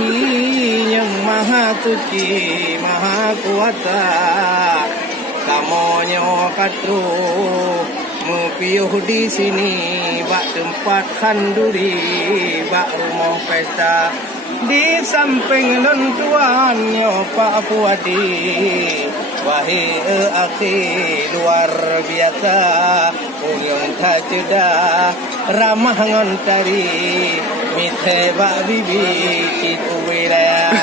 Ilahi yang maha suci, maha kuasa, kamonyo katru mupiuh di sini, bak tempat khanduri, bak rumah pesta. Di samping non tuannya Pak Puadi, wahai akhi luar biasa, ulun tak jeda ramah ngontari, mithe bak bibi itu wilayah.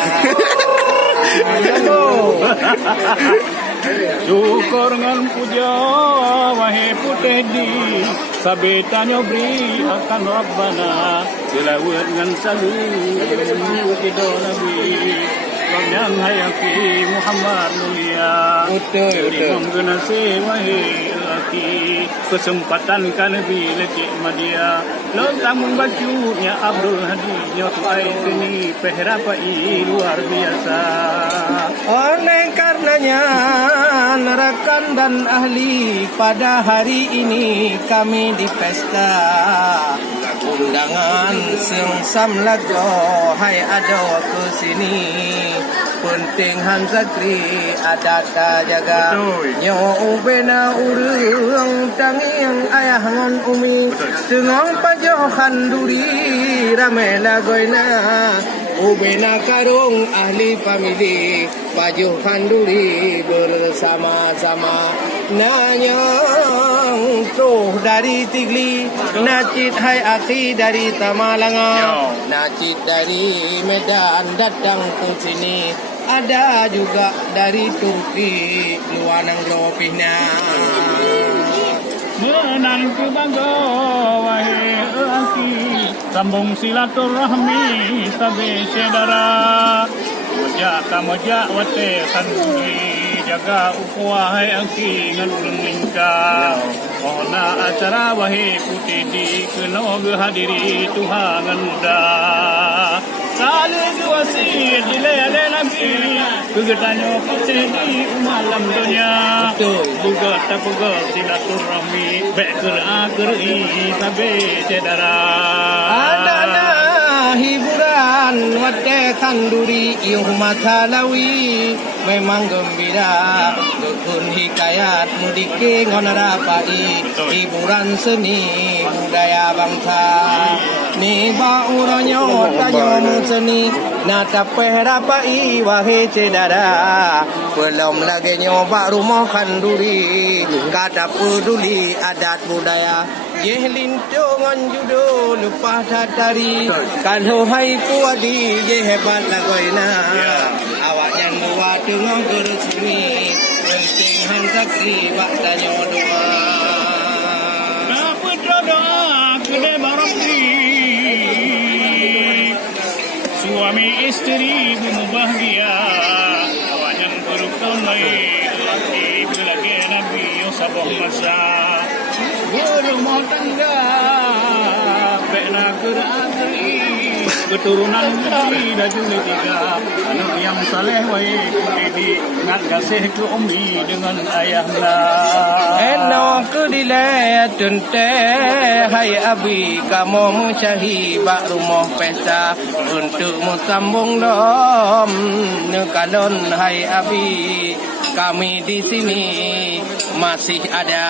Syukur ngan puja wahai putedi, sabetanyo beri akan Rabbana, selawat ngan salut kita Nabi yang hayaki Muhammad mulia. Jadi menggenasi wahai laki, kesempatan kan Nabi lekik Madia, lentang membajunya Abdul Hadi nyotai seni pehrapai luar biasa. Oleh karenanya nerakan dan ahli, pada hari ini kami di pesta undangan sengsam lago, hai ada ke sini, penting Han Zakri ada tak jaga, nyo ubena urang tangiang ayah ngon umi, tengong pajoh khanduri rame lagoina, ubena karung ahli famili, pajuh khanduri bersama-sama. Nanyang tuh dari Tigli, Nacit hai akhi dari Tamalanga, Nacit dari Medan datang ke sini, ada juga dari Turki, luanang Lopihna. Menang ke bangga wahai akhi, sambung silaturahmi sabe saudara, mojak wate kanduri, jaga ukhuwah hai akhi ngan ulun lingkar. Mohona acara wahai putedi, kena hadiri Tuhan ngan muda. Salih wasit dilele Nabi, kegetanyo putedi umalam dunia. Buga tak buga silaturahmi, bek kera-keri sabe saudara. Ada hiburan wate khanduri iuh matalawi, memang gembira, dukun hikayat mudike ngonarapai, hiburan seni budaya bangsa. Ni ba uronyo tanyo seni, natapeh rapai wahai cedara, belum lagi nyoba rumah khanduri, kata peduli adat budaya. Ye lintu ngon judo lupa tatari, kan hai Puadi ye hebat lagoina, awak yang dua tengok gerus sini, penting Han Zakri bak tanyo doa. Dapat doa kede barakti, suami istri bahagia, awak yang berukun baik, laki belagi Nabi Yusabah masa, berumah tangga, bena kera-keri, keturunan Nabi dah juga tiga, anak yang saleh wahai putedi, ngat kasih ke umi dengan ayahnya. Eno kedile tente hai abi, kamu musyahi bak rumah pesta, untuk musambung dom nekalon hai abi, kami di sini masih ada.